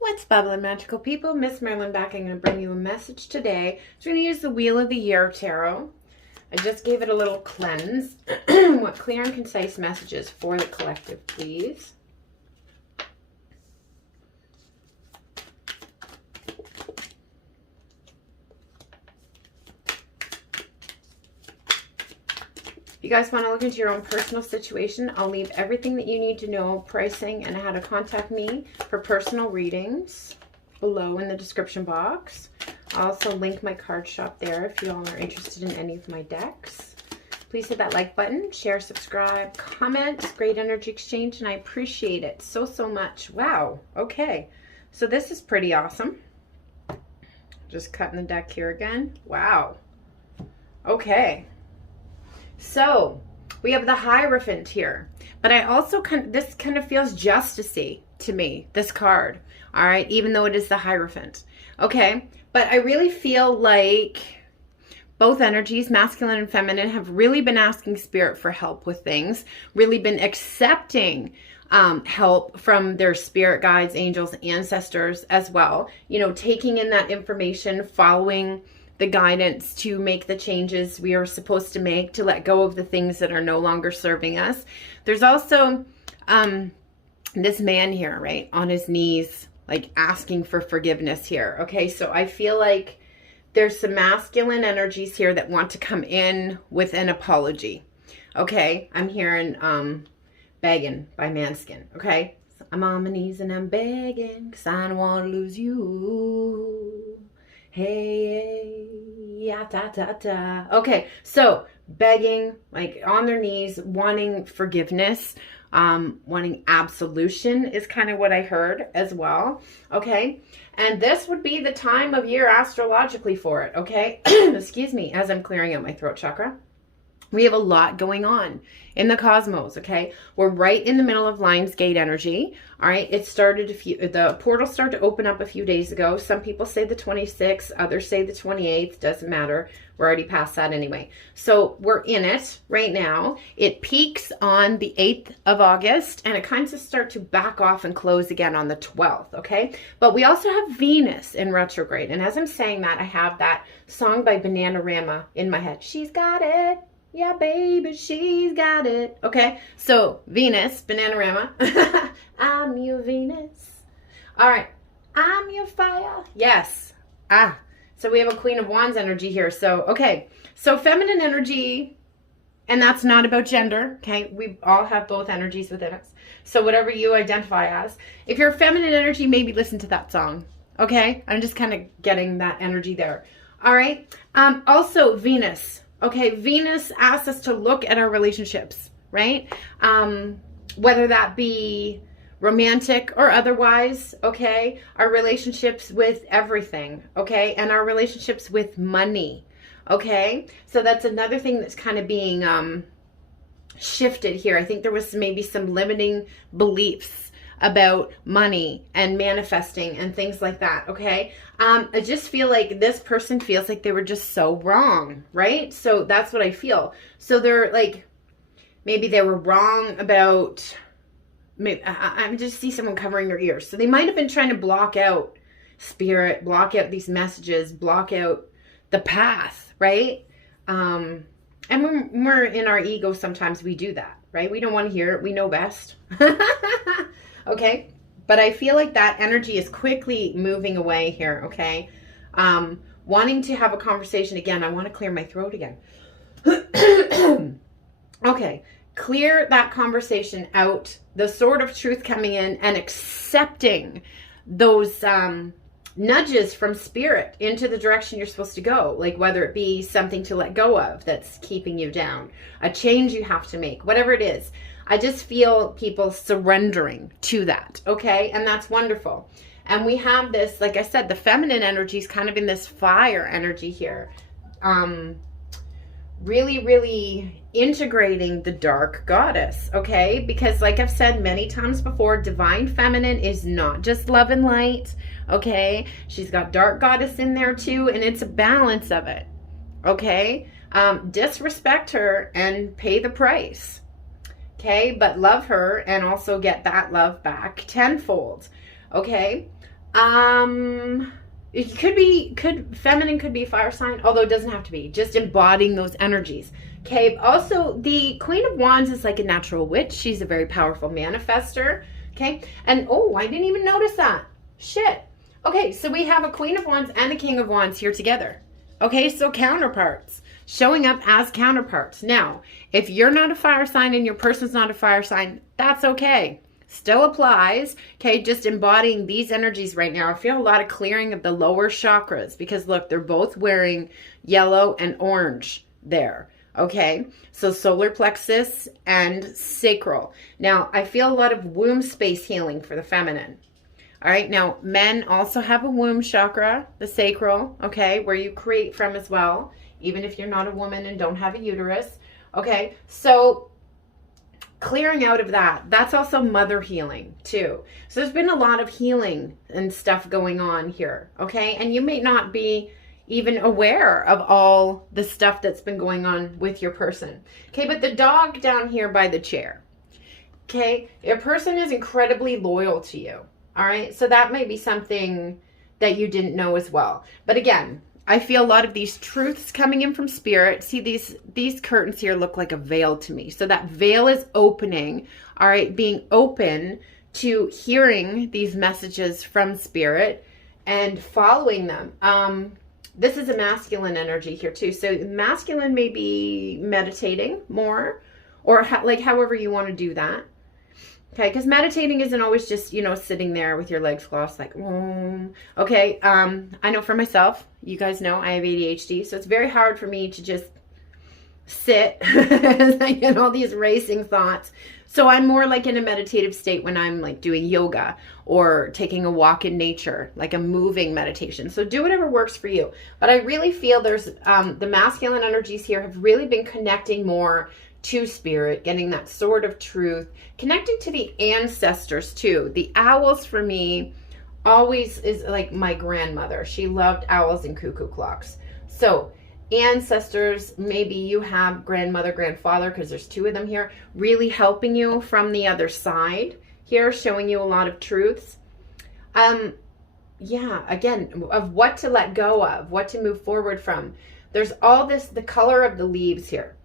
What's bubbling, magical people? MsMerlin back. I'm going to bring you a message today. So we're going to use the Wheel of the Year Tarot. I just gave it a little cleanse. What clear and concise messages for the collective, please? If you guys want to look into your own personal situation, I'll leave everything that you need to know, pricing and how to contact me for personal readings below in the description box. I'll also link my card shop there if you all are interested in any of my decks. Please hit that like button, share, subscribe, comment. Great energy exchange, and I appreciate it so, so much. Wow. Okay. So this is pretty awesome. Just cutting the deck here again. Wow. Okay. So we have the Hierophant here, but I also this kind of feels justicey to me, this card. All right. Even though it is the Hierophant. Okay. But I really feel like both energies, masculine and feminine, have really been asking spirit for help with things, really been accepting help from their spirit guides, angels, ancestors as well. You know, taking in that information, following the guidance to make the changes we are supposed to make, to let go of the things that are no longer serving us. There's also this man here, right, on his knees, like asking for forgiveness here. Okay, so I feel like there's some masculine energies here that want to come in with an apology. Okay, I'm hearing Begging by Manskin. Okay, so I'm on my knees and I'm begging because I don't want to lose you. Hey, ya ta ta ta. Okay, so begging, like on their knees, wanting forgiveness, wanting absolution is kind of what I heard as well. Okay, and this would be the time of year astrologically for it. Okay, excuse me, as I'm clearing out my throat chakra. We have a lot going on in the cosmos, okay? We're right in the middle of Lionsgate energy, all right? It started the portal started to open up a few days ago. Some people say the 26th, others say the 28th, doesn't matter. We're already past that anyway. So we're in it right now. It peaks on the 8th of August, and it kind of start to back off and close again on the 12th, okay? But we also have Venus in retrograde, and as I'm saying that, I have that song by Bananarama in my head. She's got it. Yeah, baby, she's got it. Okay, so Venus, Bananarama. I'm your Venus. All right, I'm your fire. Yes. So we have a Queen of Wands energy here. So, okay, so feminine energy, and that's not about gender, okay? We all have both energies within us. So whatever you identify as. If you're feminine energy, maybe listen to that song, okay? I'm just kind of getting that energy there. All right, also Venus. Okay, Venus asks us to look at our relationships, right? Whether that be romantic or otherwise, okay? Our relationships with everything, okay? And our relationships with money, okay? So that's another thing that's kind of being shifted here. I think there was maybe some limiting beliefs about money and manifesting and things like that, okay? I just feel like this person feels like they were just so wrong, right? So that's what I feel. So they're like, maybe they were wrong about, maybe, I just see someone covering their ears. So they might have been trying to block out spirit, block out these messages, block out the path, right? And when we're in our ego, sometimes we do that, right? We don't want to hear it. We know best. Okay, but I feel like that energy is quickly moving away here, okay? Wanting to have a conversation again. I want to clear my throat again. Okay, clear that conversation out, the sword of truth coming in and accepting those nudges from spirit into the direction you're supposed to go. Like whether it be something to let go of that's keeping you down, a change you have to make, whatever it is. I just feel people surrendering to that, okay? And that's wonderful. And we have this, like I said, the feminine energy is kind of in this fire energy here. Really, really integrating the dark goddess, okay? Because like I've said many times before, divine feminine is not just love and light, okay? She's got dark goddess in there too, and it's a balance of it, okay? Disrespect her and pay the price. Okay, but love her and also get that love back tenfold. Okay, It feminine could be fire sign, although it doesn't have to be. Just embodying those energies. Okay. Also, the Queen of Wands is like a natural witch. She's a very powerful manifester. Okay. And oh, I didn't even notice that. Shit. Okay. So we have a Queen of Wands and a King of Wands here together. Okay. So counterparts. Showing up as counterparts. Now, if you're not a fire sign and your person's not a fire sign, that's okay. Still applies. Okay, just embodying these energies right now. I feel a lot of clearing of the lower chakras because look, they're both wearing yellow and orange there. Okay, so solar plexus and sacral. Now, I feel a lot of womb space healing for the feminine. All right, now men also have a womb chakra, the sacral, okay, where you create from as well, even if you're not a woman and don't have a uterus. Okay, so clearing out of that, that's also mother healing too. So there's been a lot of healing and stuff going on here, okay? And you may not be even aware of all the stuff that's been going on with your person. Okay, but the dog down here by the chair, okay? Your person is incredibly loyal to you, all right? So that may be something that you didn't know as well. But again, I feel a lot of these truths coming in from spirit. See, these curtains here look like a veil to me. So that veil is opening, all right, being open to hearing these messages from spirit and following them. This is a masculine energy here too. So masculine may be meditating more or like however you want to do that. Okay, because meditating isn't always just, you know, sitting there with your legs crossed like, okay, I know for myself, you guys know I have ADHD, so it's very hard for me to just sit and I get all these racing thoughts. So I'm more like in a meditative state when I'm like doing yoga or taking a walk in nature, like a moving meditation. So do whatever works for you. But I really feel there's the masculine energies here have really been connecting more to spirit, getting that sword of truth, connecting to the ancestors too. The owls for me always is like my grandmother. She loved owls and cuckoo clocks. So ancestors, maybe you have grandmother, grandfather, because there's two of them here, really helping you from the other side here, showing you a lot of truths. Yeah, again, of what to let go of, what to move forward from. There's all this, the color of the leaves here.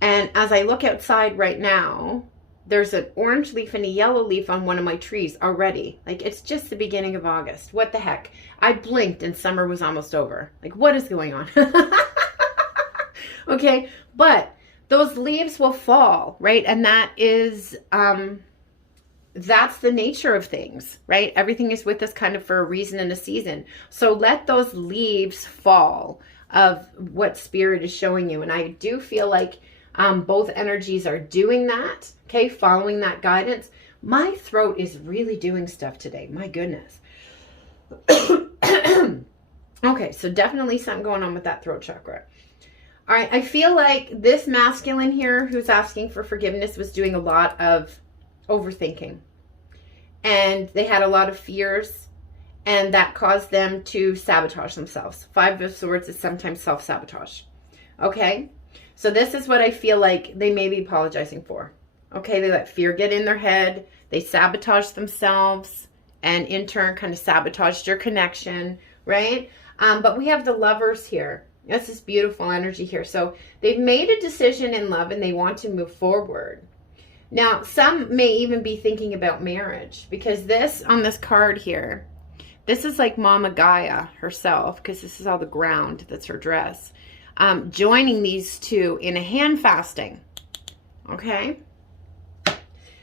And as I look outside right now, there's an orange leaf and a yellow leaf on one of my trees already. Like, it's just the beginning of August. What the heck? I blinked and summer was almost over. Like, what is going on? Okay, but those leaves will fall, right? And that is, that's the nature of things, right? Everything is with us kind of for a reason and a season. So let those leaves fall of what spirit is showing you. And I do feel like both energies are doing that, okay, following that guidance. My throat is really doing stuff today. My goodness. Okay, so definitely something going on with that throat chakra. All right, I feel like this masculine here who's asking for forgiveness was doing a lot of overthinking. And they had a lot of fears, and that caused them to sabotage themselves. 5 of Swords is sometimes self-sabotage. Okay? So this is what I feel like they may be apologizing for. Okay, they let fear get in their head. They sabotage themselves and in turn kind of sabotaged your connection, right? But we have the Lovers here. That's this beautiful energy here. So they've made a decision in love and they want to move forward. Now, some may even be thinking about marriage because this, on this card here, this is like Mama Gaia herself because this is all the ground that's her dress. Joining these two in a hand fasting. Okay?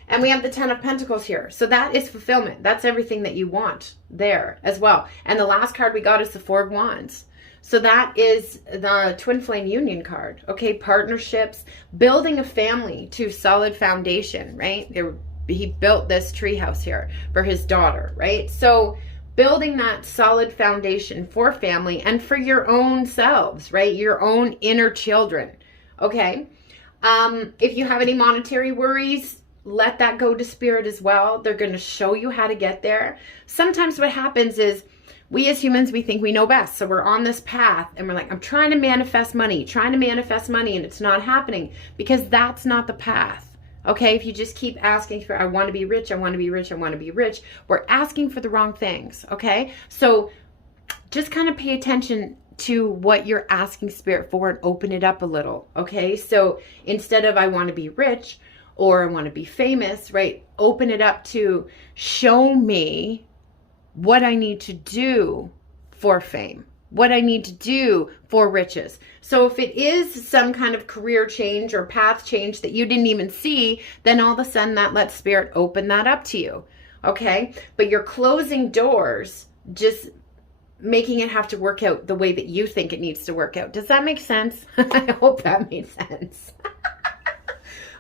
And we have the 10 of Pentacles here. So that is fulfillment. That's everything that you want there as well. And the last card we got is the 4 of Wands. So that is the Twin Flame Union card. Okay? Partnerships. Building a family to solid foundation, right? He built this treehouse here for his daughter, right? So building that solid foundation for family and for your own selves, right? Your own inner children, okay? If you have any monetary worries, let that go to spirit as well. They're going to show you how to get there. Sometimes what happens is we as humans, we think we know best. So we're on this path and we're like, I'm trying to manifest money, and it's not happening because that's not the path. Okay, if you just keep asking for, I want to be rich, I want to be rich, I want to be rich, we're asking for the wrong things. Okay, so just kind of pay attention to what you're asking Spirit for and open it up a little. Okay, so instead of I want to be rich or I want to be famous, right? Open it up to show me what I need to do for fame, what I need to do for riches. So if it is some kind of career change or path change that you didn't even see, then all of a sudden that lets Spirit open that up to you. Okay, but you're closing doors, just making it have to work out the way that you think it needs to work out. Does that make sense? I hope that made sense.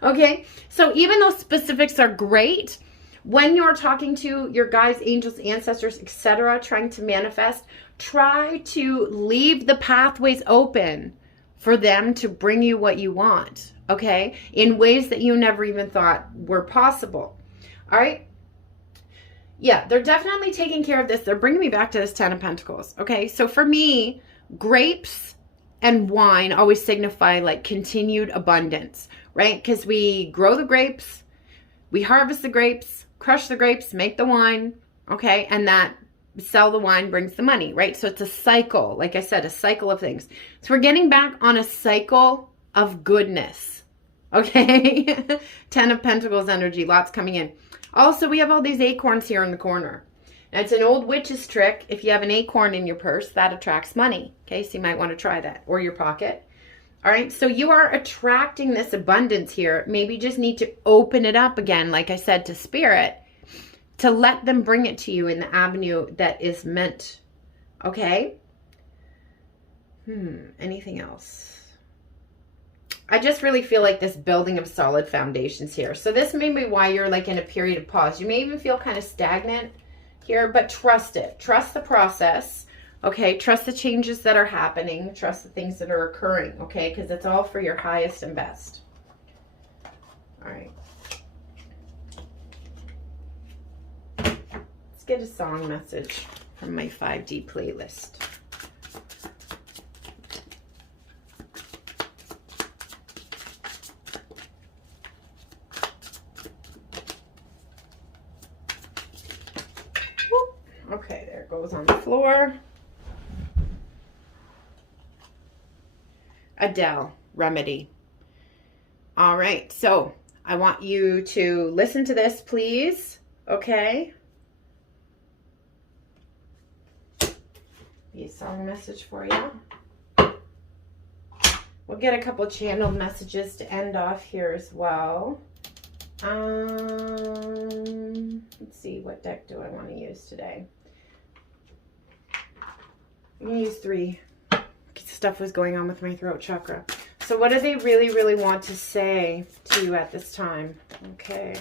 Okay, so even though specifics are great, when you're talking to your guides, angels, ancestors, etc., trying to manifest, try to leave the pathways open for them to bring you what you want, okay, in ways that you never even thought were possible. All right. Yeah, they're definitely taking care of this. They're bringing me back to this 10 of Pentacles. Okay, so for me, grapes and wine always signify like continued abundance, right? Because we grow the grapes, we harvest the grapes, crush the grapes, make the wine, okay? And that sell the wine brings the money, right? So it's a cycle, like I said, a cycle of things. So we're getting back on a cycle of goodness, okay? 10 of Pentacles energy, lots coming in. Also, we have all these acorns here in the corner. Now, it's an old witch's trick. If you have an acorn in your purse, that attracts money. Okay, so you might want to try that. Or your pocket. All right, so you are attracting this abundance here. Maybe you just need to open it up again, like I said, to Spirit, to let them bring it to you in the avenue that is meant. Okay? Anything else? I just really feel like this building of solid foundations here. So this may be why you're like in a period of pause. You may even feel kind of stagnant here, but trust it. Trust the process, okay? Trust the changes that are happening. Trust the things that are occurring, okay? Because it's all for your highest and best. All right. Let's get a song message from my 5D playlist. Okay, there it goes on the floor. Adele, Remedy. All right, so I want you to listen to this, please. Okay. Be a song message for you. We'll get a couple channeled messages to end off here as well. Let's see, what deck do I want to use today? I'm going to use 3. Stuff was going on with my throat chakra. So what do they really, really want to say to you at this time? Okay.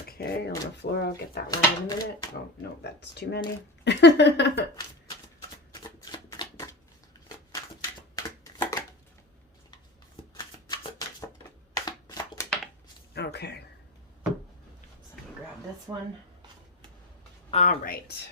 Okay, on the floor, I'll get that one in a minute. Oh, no, that's too many. Okay. So let me grab this one. All right.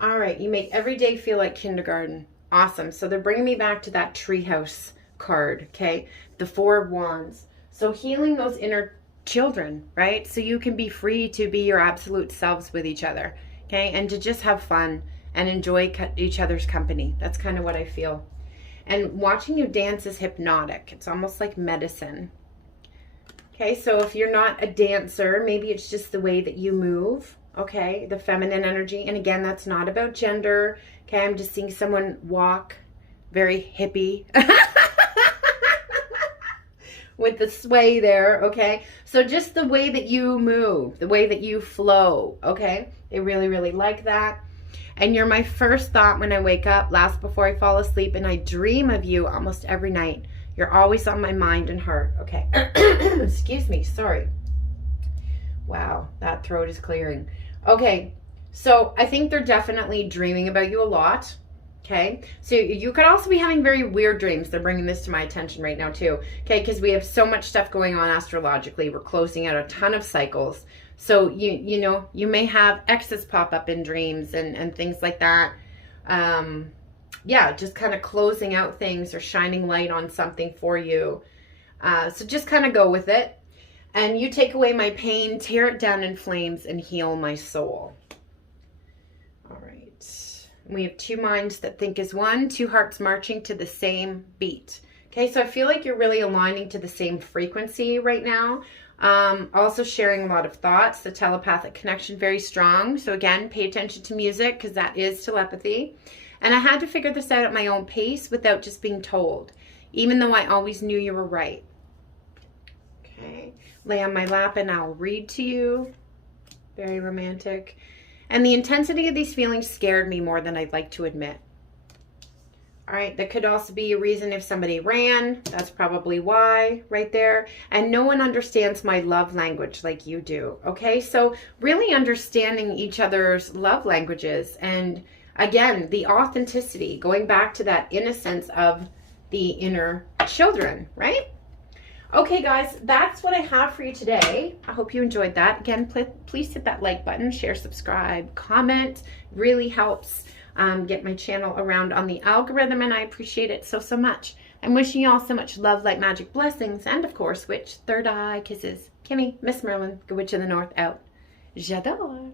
All right, you make every day feel like kindergarten. Awesome. So they're bringing me back to that treehouse card, okay? The 4 of Wands. So healing those inner children, right? So you can be free to be your absolute selves with each other, okay? And to just have fun and enjoy each other's company. That's kind of what I feel. And watching you dance is hypnotic. It's almost like medicine. Okay, so if you're not a dancer, maybe it's just the way that you move, okay? The feminine energy. And again, that's not about gender. Okay, I'm just seeing someone walk very hippie. With the sway there, okay? So just the way that you move, the way that you flow, okay? They really, really like that. And you're my first thought when I wake up, last before I fall asleep, and I dream of you almost every night. You're always on my mind and heart, okay? Excuse me, sorry. Wow, that throat is clearing. Okay, so I think they're definitely dreaming about you a lot, Okay, so you could also be having very weird dreams. They're bringing this to my attention right now too. Okay, because we have so much stuff going on astrologically. We're closing out a ton of cycles. So you know, you may have exes pop up in dreams and things like that. Yeah, just kind of closing out things or shining light on something for you. So just kind of go with it. And you take away my pain, tear it down in flames, and heal my soul. All right. We have two minds that think as one, two hearts marching to the same beat. Okay, so I feel like you're really aligning to the same frequency right now. Also sharing a lot of thoughts, the telepathic connection very strong. So again, pay attention to music because that is telepathy. And I had to figure this out at my own pace without just being told, even though I always knew you were right. Okay, lay on my lap and I'll read to you. Very romantic. And the intensity of these feelings scared me more than I'd like to admit. All right, that could also be a reason if somebody ran. That's probably why right there. And no one understands my love language like you do. Okay, so really understanding each other's love languages. And again, the authenticity, going back to that innocence of the inner children, right? Okay, guys, that's what I have for you today. I hope you enjoyed that. Again, please hit that like button, share, subscribe, comment. Really helps get my channel around on the algorithm, and I appreciate it so, so much. I'm wishing you all so much love, light, magic, blessings, and of course, witch, third eye kisses. Kimmy, MsMerlin, Good Witch of the North out. J'adore.